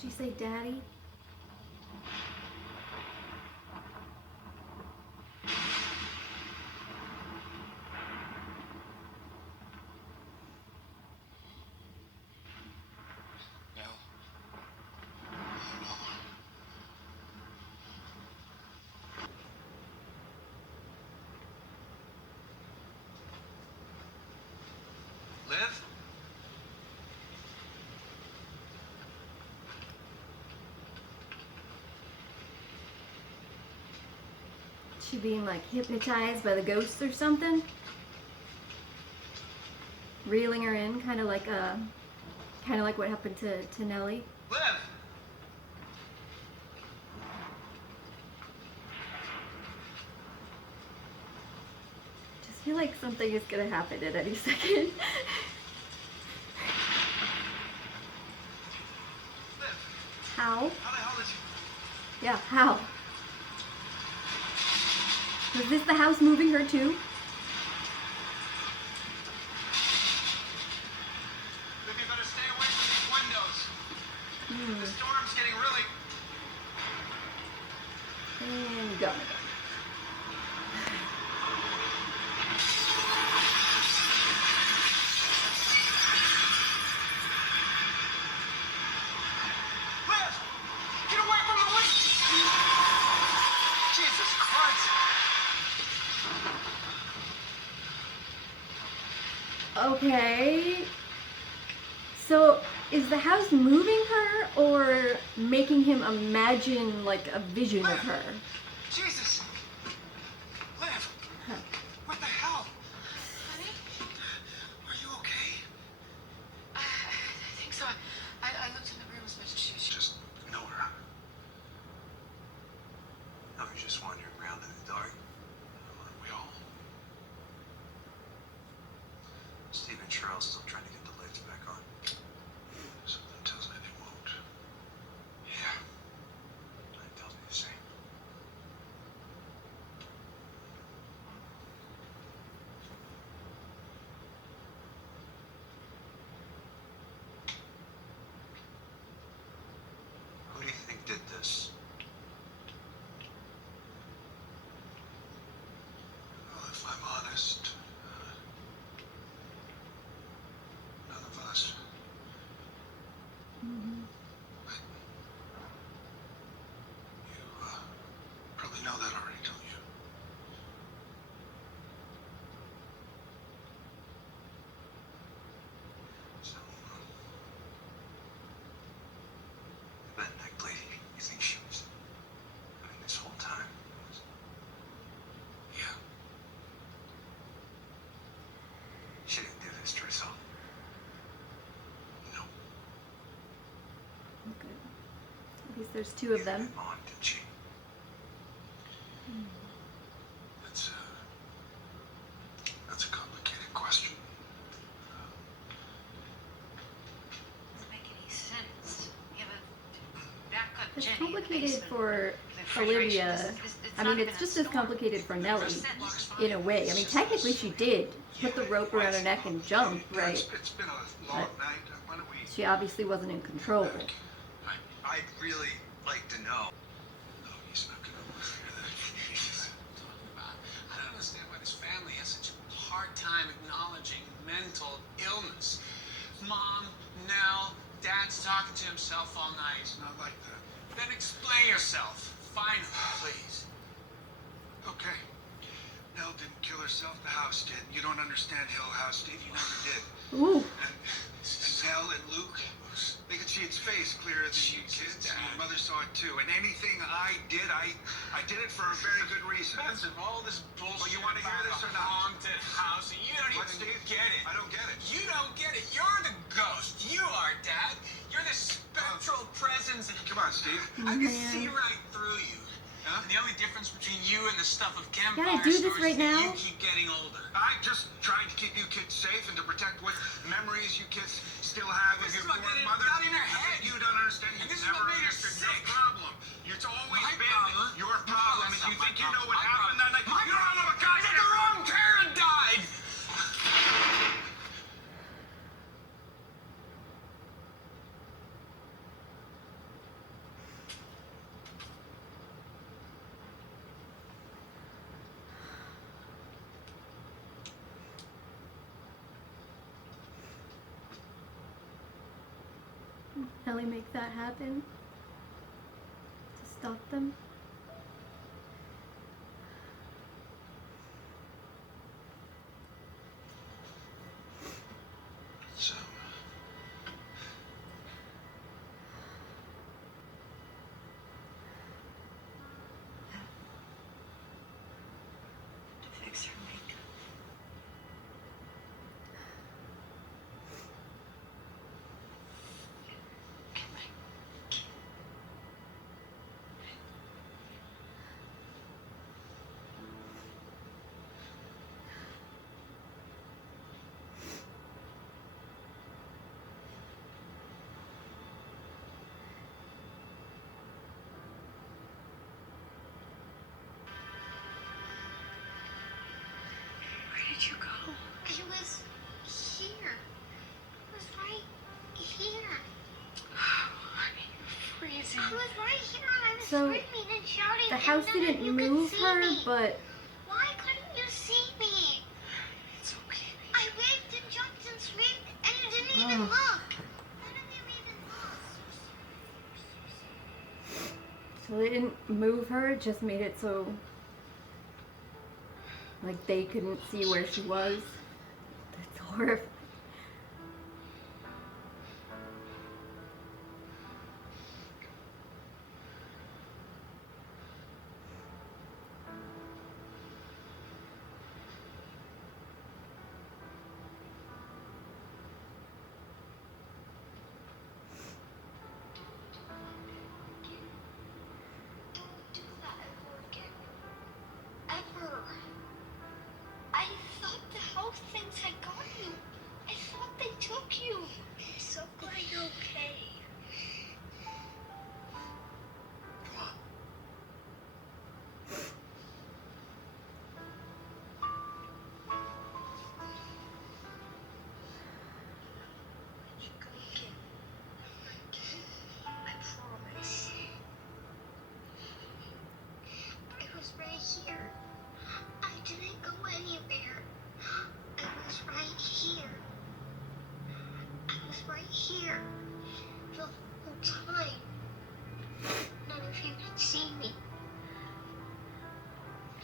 Did she say daddy? Liv? She being like hypnotized by the ghosts or something? Reeling her in, kind of like what happened to Nellie. Liv! Just feel like something is gonna happen at any second. How? How the hell did you... Yeah, how? Was this the house moving her too? Liv, you better stay away from these windows. The storm's getting really... And go. Liv! Get away from the window! Jesus Christ! Okay. So, is the house moving her or making him imagine like a vision of her? Jesus! Liv! Huh. What the hell? Honey? Are you okay? I think so. I looked in the rooms, but she Just ignore her. No, you're just wandering around in the dark. Aren't we all? Steve and Cheryl's still trying to get the lights back on. Something tells me they won't. Yeah. That tells me the same. Who do you think did this? Well, if I'm honest, none of us. But you probably know that already, don't you? So, that neck lady, you think she was, I mean, this whole time was... Yeah. She didn't do this to herself. No. Okay. At least there's two of them. On, did she? That's a complicated question. doesn't make any sense. You have a backup It's Jenny in the complicated basement. for The refrigeration Olivia. is- I not mean, even it's a just as storm. complicated for Nellie, Sense. in a way. I mean, technically she did put the rope around her neck and jump, right? It's been a long night. Why don't we... She obviously wasn't in control. I'd really like to know. No, he's not gonna hear that. I don't understand why this family has such a hard time acknowledging mental illness. Mom, Nell, Dad's talking to himself all night. It's not like that. Then explain yourself. Finally, please. Okay. Nell didn't kill herself. The house did. You don't understand Hill House, Steve. You never did. Ooh. And Nell and Luke, they could see its face clearer than you kids. And your mother saw it too. And anything I did, I did it for a very good reason. Expensive, all this bullshit. Well, you wanna hear about this a or not? haunted house, and you don't What, even Steve? get it. I don't get it. You don't get it. You're the ghost. You are, Dad. You're the spectral presence. Come on, Steve. I can Man. see right through you. Huh? And the only difference between you and the stuff of campfire Gotta do this stories right is that now? you keep getting older. I'm just trying to keep you kids safe and to protect what memories you kids still have of This your is what poor got mother. in your head. You don't understand. And You this is never what made her understood sick. your problem. It's always My been problem? your No, problem. that's And you not think my you know what problem. happened that night? My You don't know what problem. God The wrong parent died. Nellie make that happen? To stop them? So, To fix her makeup. Come on. Where did you go? I was here. I was right here. Honey, you're freezing. I was right here and I was So, screaming and shouting. The house and none of didn't you could move see her, me. but Why couldn't you see me? It's okay. I waved and jumped and screamed and you didn't even Oh. look. None of you even looked. so they didn't move her, it just made it so like they couldn't see where she was. That's horrifying. Don't do that ever again. Ever. I thought the house things had got you. I thought they took you. I'm so glad you're okay. come on. Let you go again. I promise. I was right here. I didn't go anywhere. I was right here. I was right here the whole time. None of you could see me.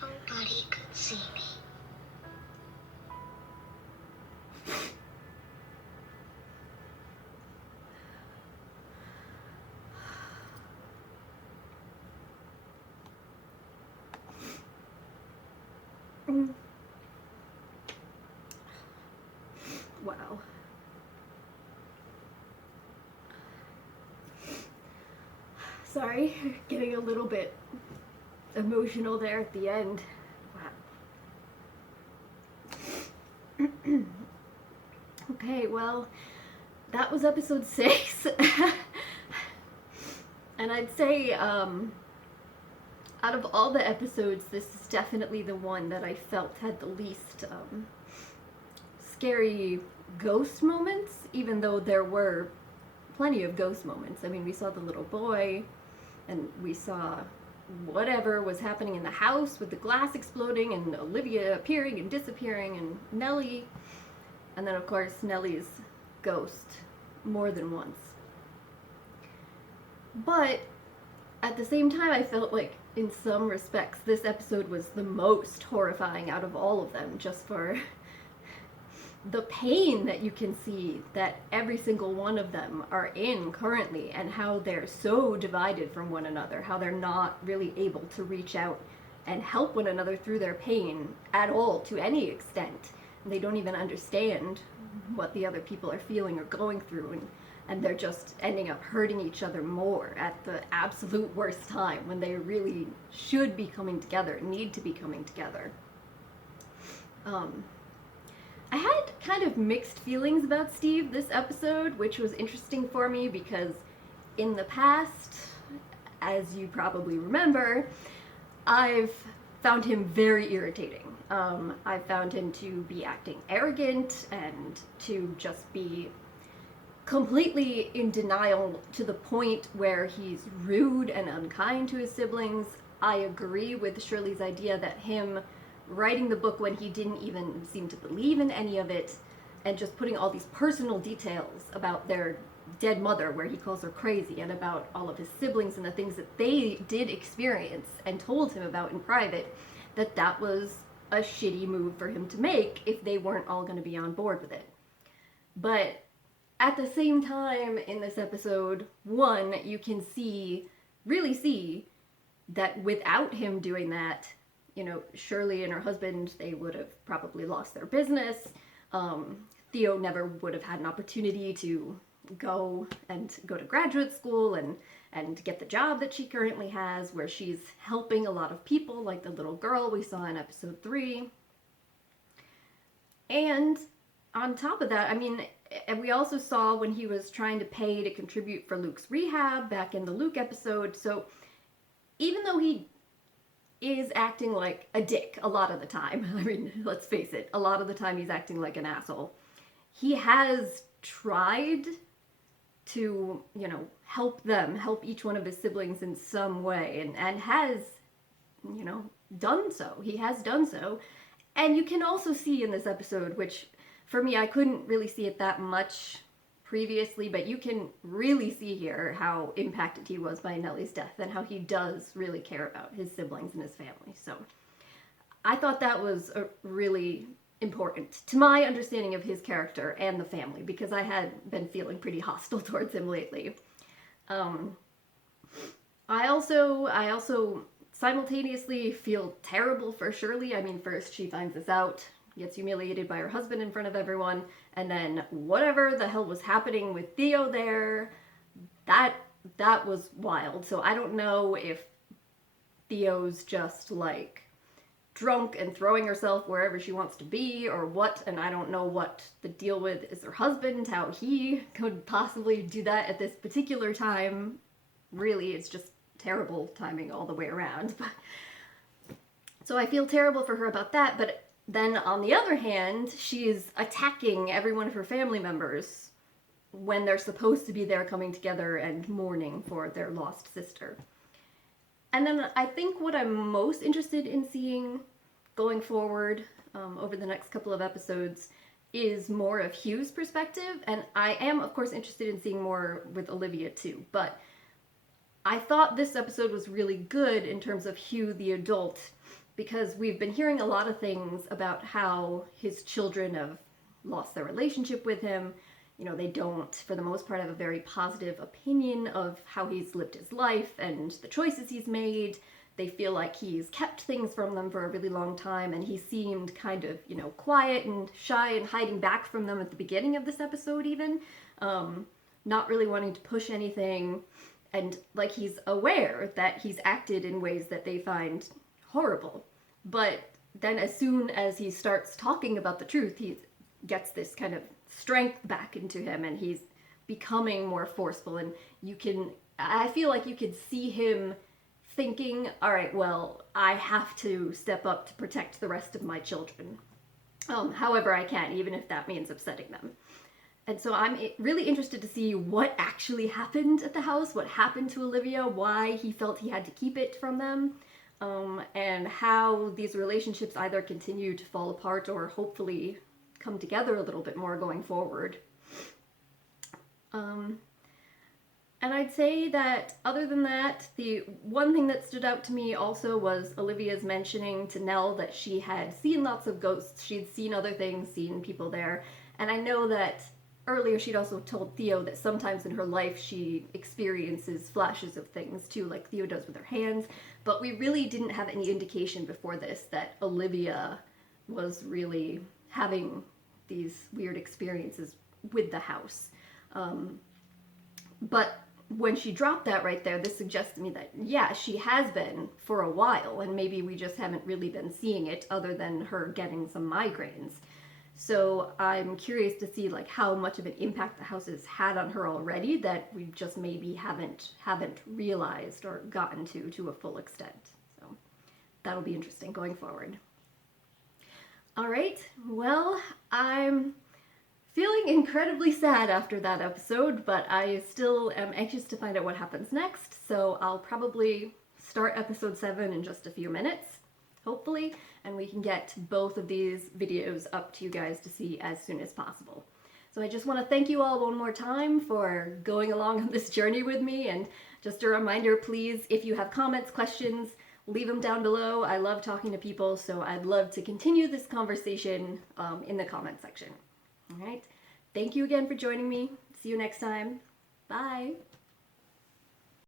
Nobody could see me. Mm. Wow. Sorry, getting a little bit emotional there at the end. Wow. Okay, well, that was episode 6. And I'd say, out of all the episodes, this is definitely the one that I felt had the least scary ghost moments, even though there were plenty of ghost moments. I mean, we saw the little boy, and we saw whatever was happening in the house with the glass exploding, and Olivia appearing and disappearing, and Nellie, and then of course Nellie's ghost more than once. But at the same time, I felt like in some respects this episode was the most horrifying out of all of them, just for the pain that you can see that every single one of them are in currently, and how they're so divided from one another, how they're not really able to reach out and help one another through their pain at all to any extent. And they don't even understand what the other people are feeling or going through, and they're just ending up hurting each other more at the absolute worst time when they really should be coming together, need to be coming together. I had kind of mixed feelings about Steve this episode, which was interesting for me because in the past, as you probably remember, I've found him very irritating. I found him to be acting arrogant and to just be completely in denial to the point where he's rude and unkind to his siblings. I agree with Shirley's idea that him writing the book when he didn't even seem to believe in any of it, and just putting all these personal details about their dead mother, where he calls her crazy, and about all of his siblings and the things that they did experience and told him about in private, that was a shitty move for him to make if they weren't all going to be on board with it. But at the same time, in this episode, one, you can really see that without him doing that, you know, Shirley and her husband, they would have probably lost their business. Theo never would have had an opportunity to go to graduate school and get the job that she currently has, where she's helping a lot of people, like the little girl we saw in episode 3. And on top of that, I mean, and we also saw when he was trying to pay to contribute for Luke's rehab back in the Luke episode. So even though he is acting like a dick a lot of the time, I mean, let's face it, a lot of the time he's acting like an asshole, he has tried to, you know, help each one of his siblings in some way, and has, you know, done so. He has done so. And you can also see in this episode, which for me, I couldn't really see it that much previously, but you can really see here how impacted he was by Nellie's death and how he does really care about his siblings and his family. So I thought that was really important to my understanding of his character and the family, because I had been feeling pretty hostile towards him lately. I also simultaneously feel terrible for Shirley. I mean, first she finds this out, gets humiliated by her husband in front of everyone, and then whatever the hell was happening with Theo there, that was wild. So I don't know if Theo's just like drunk and throwing herself wherever she wants to be or what, and I don't know what the deal with is her husband, how he could possibly do that at this particular time. Really, it's just terrible timing all the way around. So I feel terrible for her about that, but then on the other hand, she's attacking every one of her family members when they're supposed to be there coming together and mourning for their lost sister. And then I think what I'm most interested in seeing going forward over the next couple of episodes is more of Hugh's perspective. And I am, of course, interested in seeing more with Olivia too. But I thought this episode was really good in terms of Hugh the adult, because we've been hearing a lot of things about how his children have lost their relationship with him. You know, they don't, for the most part, have a very positive opinion of how he's lived his life and the choices he's made. They feel like he's kept things from them for a really long time, and he seemed kind of, you know, quiet and shy and hiding back from them at the beginning of this episode even. Not really wanting to push anything, and like he's aware that he's acted in ways that they find horrible. But then as soon as he starts talking about the truth, he gets this kind of strength back into him, and he's becoming more forceful, and I feel like you could see him thinking, all right, well, I have to step up to protect the rest of my children, however I can, even if that means upsetting them. And so I'm really interested to see what actually happened at the house, what happened to Olivia, why he felt he had to keep it from them, and how these relationships either continue to fall apart or hopefully come together a little bit more going forward. And I'd say that other than that, the one thing that stood out to me also was Olivia's mentioning to Nell that she had seen lots of ghosts, she'd seen other things, seen people there, and I know that earlier she'd also told Theo that sometimes in her life she experiences flashes of things too, like Theo does with her hands, but we really didn't have any indication before this that Olivia was really having these weird experiences with the house. But when she dropped that right there, this suggests to me that, yeah, she has been for a while, and maybe we just haven't really been seeing it other than her getting some migraines. So I'm curious to see like how much of an impact the house has had on her already that we just maybe haven't realized or gotten to a full extent. So that'll be interesting going forward. All right, well, I'm feeling incredibly sad after that episode, but I still am anxious to find out what happens next, so I'll probably start episode 7 in just a few minutes, hopefully, and we can get both of these videos up to you guys to see as soon as possible. So I just want to thank you all one more time for going along on this journey with me. And just a reminder, please, if you have comments, questions, leave them down below. I love talking to people, so I'd love to continue this conversation in the comment section. All right. Thank you again for joining me. See you next time. Bye.